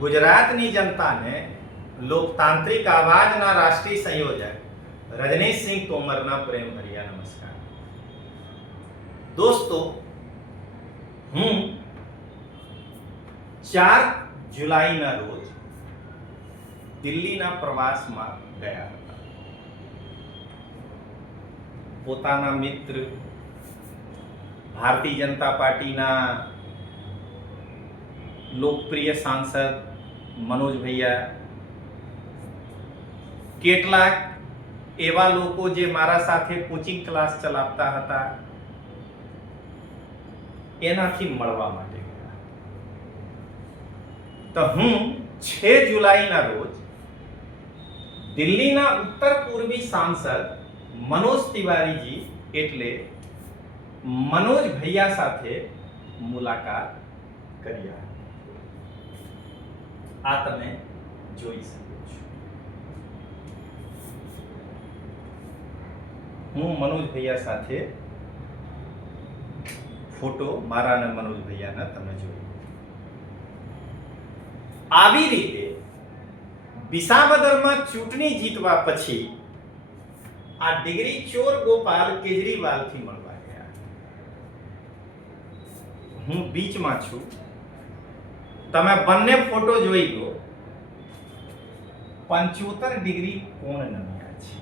ગુજરાતની જનતાને લોકતાંત્રિક આવાજના રાષ્ટ્રીય સંયોજક રજનીશસિંહ તોમરના પ્રેમ ભર્યા નમસ્કાર. દોસ્તો, હું 4 જુલાઈના રોજ દિલ્હીના પ્રવાસમાં ગયા હતા. પોતાના મિત્ર ભારતીય જનતા પાર્ટીના લોકપ્રિય સાંસદ મનોજ ભૈયા, કેટલાક એવા લોકો જે મારા સાથે કોચિંગ ક્લાસ ચલાવતા હતા એનાથી મળવા માટે ગયા. તો હું 6 જુલાઈના રોજ દિલ્હીના ઉત્તર પૂર્વી સાંસદ મનોજ તિવારીજી એટલે મનોજ ભૈયા સાથે મુલાકાત કર્યા. આ તમે જોઈ શકો છો. હું મનોજ ભૈયા સાથે ફોટો મારા અને મનોજ ભૈયાના તમે જોઈ. આવી રીતે વિસાવદરમાં ચૂંટણી જીતવા પછી આ ડિગ્રી ચોર ગોપાલ કેજરીવાલથી મળવા ગયા. હું બીચમાં છું. તમે બંને ફોટો જોઈ લો. 75 ડિગ્રી કોણ નમ્યા છે.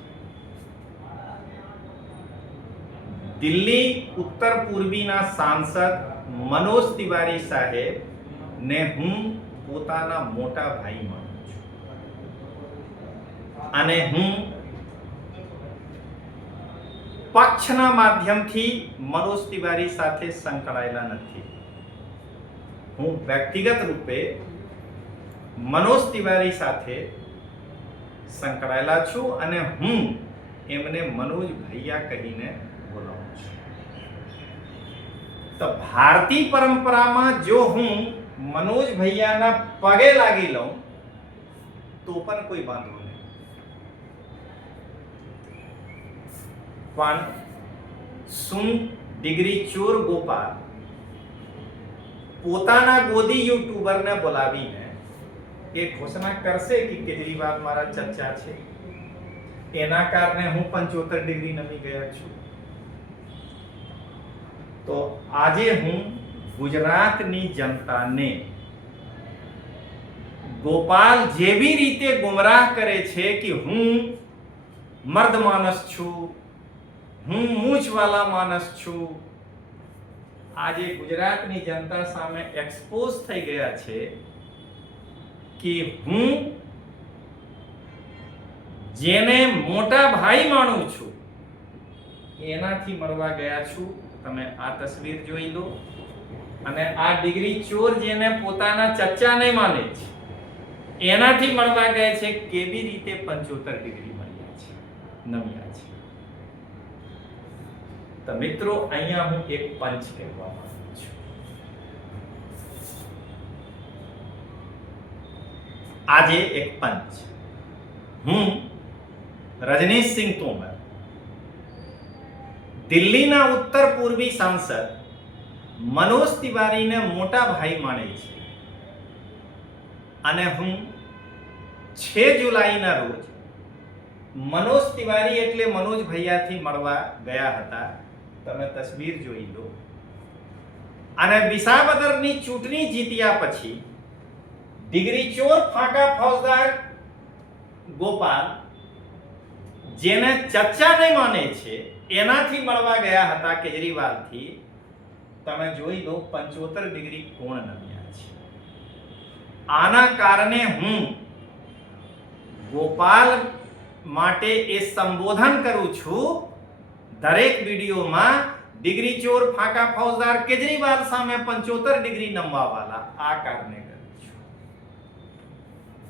દિલ્હી ઉત્તર પૂર્વીના સાંસદ મનોજ તિવારી સાહેબ ને હું પોતાના મોટા ભાઈ માનું છું અને હું પક્ષના માધ્યમથી મનોજ તિવારી સાથે સંકળાયેલા નથી. હું વ્યક્તિગત રૂપે મનોજ તિવારી સાથે સંકળાયેલા છું અને હું એમને મનોજ ભૈયા કહીને બોલાવું છું. તો ભારતીય પરંપરામાં જો હું મનોજ ભૈયાના પગે લાગી લઉં તો પણ કોઈ વાંધો નહીં, પણ શું ડિગ્રી ચોર ગોપાલ પોતાના ગોદી યુટ્યુબરને બોલાવીને એ ઘોષણા કરશે કે કેજરીવાલ મારા ચર્ચા છે, એના કારણે હું 75 ડિગ્રી નમી ગયા છું? તો આજે હું ગુજરાતની જનતાને ગોપાલ જેવી રીતે ગુમરાહ કરે છે કે હું મર્દ માનસ છું, હું મૂછવાલા માણસ છું, આજે ગુજરાતની જનતા સામે એક્સપોઝ થઈ ગયા છે કે હું જેને મોટા ભાઈ માનું છું એનાથી મળવા ગયા છું. તમે આ તસવીર જોઈ લો. અને આ ડિગ્રી ચોર જેને પોતાના ચચ્ચા નહીં માને છે એનાથી મળવા ગયા છે. કેવી રીતે 75 ડિગ્રી મળ્યા છે, નમ્યા છે. તો મિત્રો, અહીંયા હું એક પંચ કહેવા માંગુ છું. આજે એક પંચ. હું રજનીશસિંહ તોમર, દિલ્હીના ઉત્તર પૂર્વી સાંસદ મનોજ તિવારીને મોટા ભાઈ માને છે અને હું 6 જુલાઈના રોજ મનોજ તિવારી એટલે મનોજ ભૈયાથી મળવા ગયા હતા. તમે તસવીર જોઈ લો. અને વિસાવદરની ચૂંટણી જીત્યા પછી ડિગ્રી ચોર ફાંકા ફૌજદાર ગોપાલ જેને ચર્ચા નહીં માને છે એનાથી મળવા ગયા હતા કેજરીવાલથી. તમે જોઈ લો 75 ડિગ્રી કોણ નમ્યા છે. આના કારણે હું ગોપાલ માટે એ સંબોધન કરું છું દરેક વિડીયોમાં. ડિગ્રી ચોર ફાંકા ફૌજદાર કેજરીવાલ સામે 75 ડિગ્રી નમવા વાળા આ કારણે કરું છું.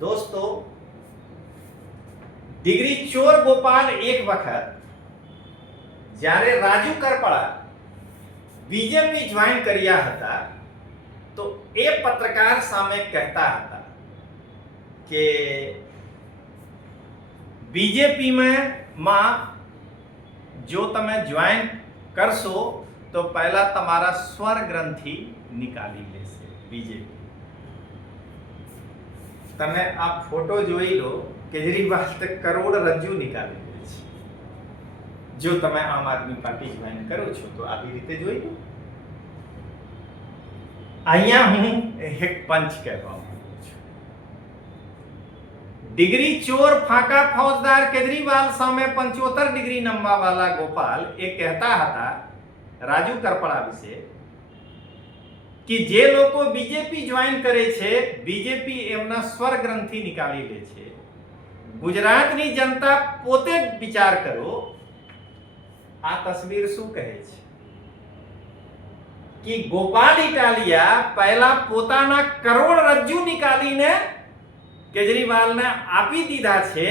દોસ્તો, ડિગ્રી ચોર ગોપાલ એક વખત જ્યારે રાજુ કરપડા બીજેપી જોઈન કર્યા હતા તો એ પત્રકાર સામે કહેતા હતા કે બીજેપીમાં જો તમે જોઈન કરશો તો પહેલા તમારા સ્વર ગ્રંથિ નિકાલી લેશે બીજેપી. તમે આ ફોટો જોઈ લો, કેજરીવાલ તે કરોડરજ્જુ નીકાળી દે છે. જો તમે આમ આદમી પાર્ટી જોઈન કરો છો તો આવી રીતે જોઈ લો. અહીંયા હું એક પંચ કહેવા માંગુ છું. ડિગ્રી ચોર ફાંકા ફौजदार કેજરીવાલ સામે 75 ડિગ્રી નમવાવાળા ગોપાલ એ કહેતા હતા રાજુ કરપડા વિશે કે જે લોકો બીજેપી જોઈન કરે છે, બીજેપી એમના સ્વર ગ્રંથિ નીકાળી લે છે. ગુજરાતની જનતા પોતે જ વિચાર કરો, આ તસવીર શું કહે છે કે ગોપાલ ઇટાલિયા પહેલા પોતાના કરોડરજ્જુ નીકાળીને કેજરીવાલને આપી દીધા છે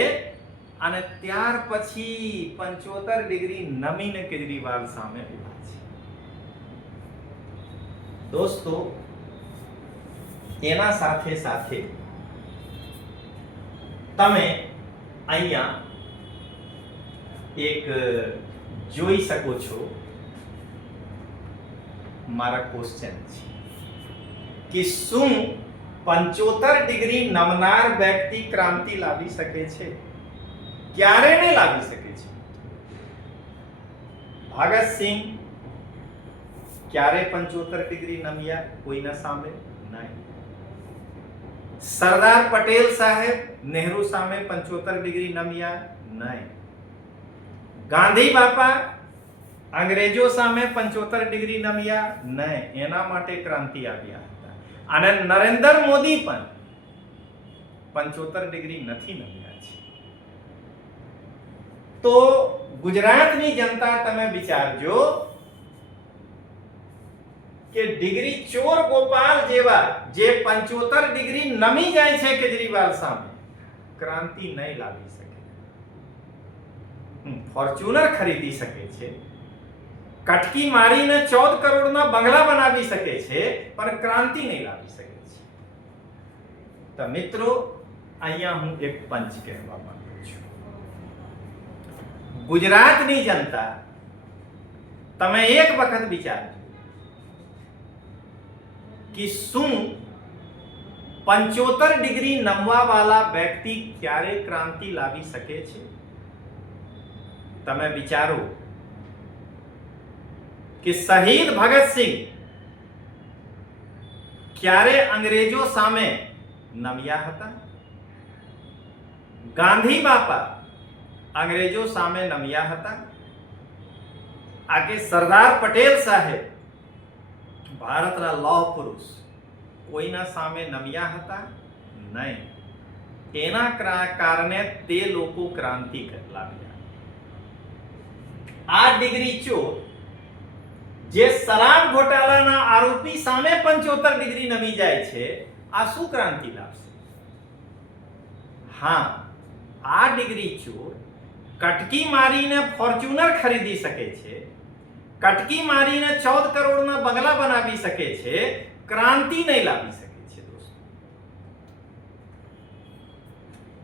અને ત્યાર પછી 75 ડિગ્રી નમીને કેજરીવાલ સામે ઉભા છે. દોસ્તો, એના સાથે સાથે તમે અહીંયા એક જોઈ શકો છો, મારા ક્વેશ્ચન છે કે શું 75 ડિગ્રી નમનાર વ્યક્તિ ક્રાંતિ લાવી શકે છે? ક્યારે ને લાવી શકે છે? ભગતસિંહ ક્યારે 75 ડિગ્રી નમ્યા કોઈના સામે? નહીં. સરદાર પટેલ સાહેબ નહેરુ સામે 75 ડિગ્રી નમ્યા? નહીં. ગાંધી બાપા અંગ્રેજો સામે 75 ડિગ્રી નમ્યા? નહીં. એના માટે ક્રાંતિ આવ્યા હતા. અને નરેન્દ્ર મોદી પણ 75 ડિગ્રી નથી નમ્યા છે. તો ગુજરાતની જનતા તમે વિચારજો કે ડિગ્રી ચોર ગોપાલ જેવા જે 75 ડિગ્રી નમી જાય છે કેજરીવાલ સામે, ક્રાંતિ નહીં લાવી શકે. ફોર્ચ્યુનર ખરીદી શકે છે, કટકી મારીને 14 કરોડના બંગલા બનાવી શકે છે, પણ ક્રાંતિ નહીં લાવી શકે છે. તો મિત્રો, અહીંયા હું એક પંચ કહેવા માંગુ છું. ગુજરાતની જનતા તમે એક વખત વિચારજો कि શું 75 ડિગ્રી નમવા વાળા વ્યક્તિ ક્યારે ક્રાંતિ લાવી શકે છે? તમે વિચારો કે શહીદ ભગતસિંહ ક્યારે અંગ્રેજો સામે નમ્યા હતા? ગાંધી બાપા અંગ્રેજો સામે નમ્યા હતા? આગે સરદાર પટેલ સાહેબ ભારતના લોહ પુરુષ કોઈના સામે નમ્યા હતા? નહીં. એના કારણે તે લોકો ક્રાંતિ લાવ્યા. આ ડિગ્રી ચોર જે શરાબ ઘોટાલાના આરોપી સામે 75 ડિગ્રી નમી જાય છે, આ શું ક્રાંતિ લાવશે? હા, આ ડિગ્રી ચોર કટકી મારીને ફોર્ચ્યુનર ખરીદી શકે છે, કટકી મારીને 14 કરોડના બંગલા બનાવી શકે છે, ક્રાંતિ નહીં લાવી શકે છે. દોસ્તો,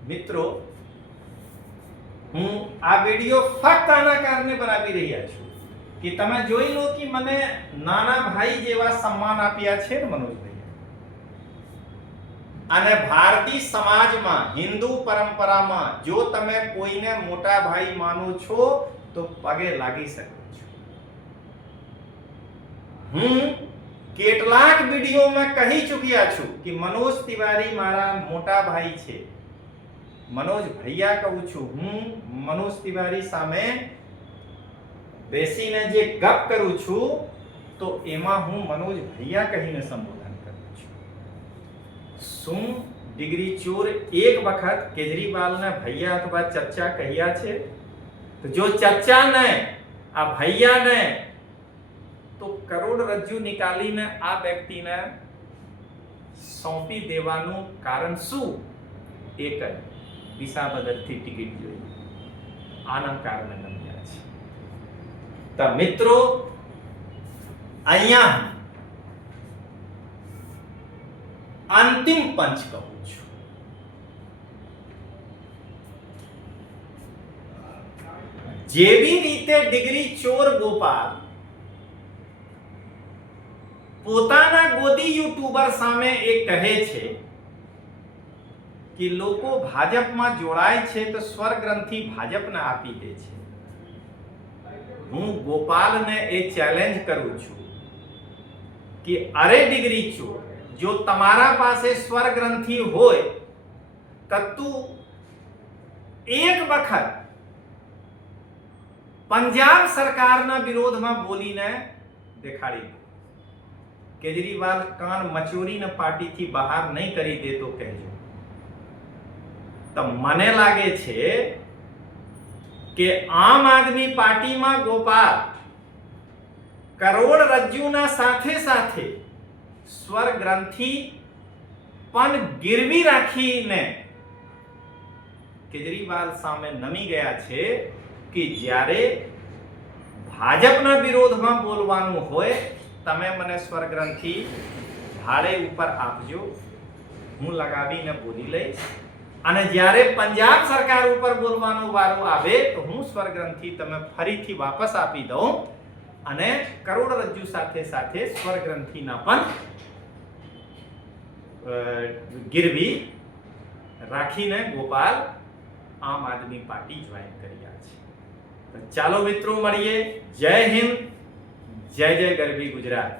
મિત્રો, હું આ વિડિયો ફક્ત આના કારણે બનાવી રહ્યા છું કે તમે જોઈ લો કે મને નાના ભાઈ જેવા સન્માન આપ્યા છે ને મનોજભાઈ. અને ભારતીય સમાજમાં, હિન્દુ પરંપરામાં જો તમે કોઈને મોટા ભાઈ માનો છો તો પગે લાગી શકો છો. હું કેટલાક વિડીયોમાં કહી ચૂક્યા છું કે મનોજ તિવારી મારા મોટા ભાઈ છે. મનોજ ભૈયા કહું છું. હું મનોજ તિવારી સામે બેસીને જે ગપ કરું છું તો એમાં હું મનોજ ભૈયા કહીને સંબોધન કરું છું. શું ડિગ્રી ચોર એક વખત કેજરીવાલને ભૈયા અથવા ચચ્ચા કહ્યા છે? તો જો ચચ્ચા ને આ ભૈયા ને, તો કરોડરજ્જુ નીકાળીને આ વ્યક્તિને સોંપી દેવાનું કારણ શું? એક જ, વિસાવદરથી ટિકિટ જોઈ, આના કારણે નમ્યા છે. તો મિત્રો, અહીંયા અંતિમ પંચ કહું છું. જેવી રીતે ડિગ્રી ચોર ગોપાલ પોતાના ગોદી યુટ્યુબર સામે એ કહે છે કે લોકો ભાજપમાં જોડાય છે તો સ્વરગ્રંથિ ભાજપને આપી દે છે. હું ગોપાલને એ ચેલેન્જ કરું છું કે અરે ડિગ્રી ચોર, જો તમારા પાસે સ્વરગ્રંથિ હોય તો તું એક વખત પંજાબ સરકારના વિરોધમાં બોલીને દેખાડી દો. કેજરીવાલ કાન મચોરીને પાર્ટીથી બહાર નહીં કરી દે તો કહેજો. તો મને લાગે છે કે આમ આદમી પાર્ટીમાં ગોપાલ કરોડરજ્જુના સાથે સાથે સ્વર ગ્રંથિ પણ ગીરવી રાખીને કેજરીવાલ સામે નમી ગયા છે કે જ્યારે ભાજપના વિરોધમાં બોલવાનું હોય તમે મને સ્વર ગ્રંથિ ભાડે ઉપર આપજો, હું લગાવીને બોલી લઈશ. અને જ્યારે પંજાબ સરકાર ઉપર બોલવાનો વારો આવે તો હું સ્વર ગ્રંથિ તમે ફરીથી વાપસ આપી દઉં અને કરોડરજ્જુ સાથે સાથે સ્વર ગ્રંથિના પણ ગીરવી રાખીને ગોપાલ આમ આદમી પાર્ટી જોઈન કર્યા છે. ચાલો મિત્રો મળીએ. જય હિન્દ, જય જય ગરવી ગુજરાત.